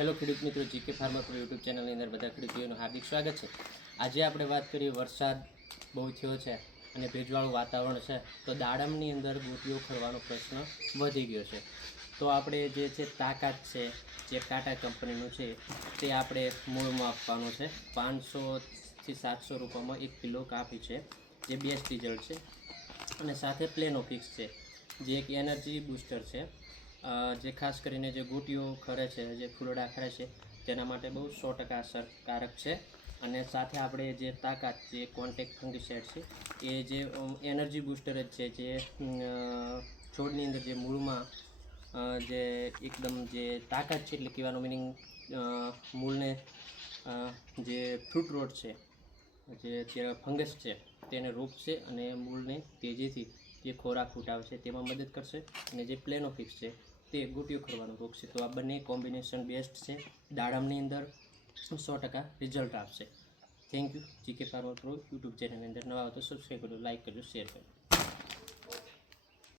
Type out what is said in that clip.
Hello ખેડૂત મિત્રો, GK farmer pro YouTube ચેનલની અંદર બધા ખેડૂતોનું હાર્દિક સ્વાગત છે। આજે આપણે વાત કરીએ, વરસાદ બહુ થયો છે અને ભેજવાળું વાતાવરણ છે, તો દાડમની અંદર ગોટીઓ ખરવાનો પ્રશ્ન વધી ગયો છે। તો આપણે જે છે તાકાત છે, જે ટાટા કંપનીનું છે, તે આપણે મૂળમાં આપવાનું છે। 500 થી 700 રૂપિયામાં 1 કિલો કાપી છે, જે બેસ્ટ રિઝલ્ટ છે। અને સાથે પ્લેનોફિક્સ છે, જે એક એનર્જી બૂસ્ટર છે, જે ખાસ કરીને જે ગોટીઓ ખરે છે, જે ફૂલડા ખરે છે, તેના માટે બહુ 100% અસરકારક છે। અને સાથે આપણે જે તાકાત, જે કોન્ટેક્ટ ફંગીસાઇડ છે, એ જે એનર્જી બૂસ્ટર જ છે, જે છોડની અંદર જે મૂળમાં જે એકદમ જે તાકાત છે, એટલે કહેવાનો મિનિંગ મૂળને જે ફ્રૂટ રોટ છે, જે ફંગસ છે, તેને રોકશે અને મૂળને તેજીથી જે ખોરાક ફૂટાવશે તેમાં મદદ કરશે। અને જે પ્લેનોફિક્સ છે, તે ગોટીઓ ખરવાનું રોકશે। તો આ બંને કોમ્બિનેશન બેસ્ટ છે, દાડમની અંદર 100% રિઝલ્ટ આપશે। Thank you. GK farmer pro YouTube ચેનલની અંદર નવા હો તો સબસ્ક્રાઈબ કરજો, લાઇક કરજો, શેર કરજો।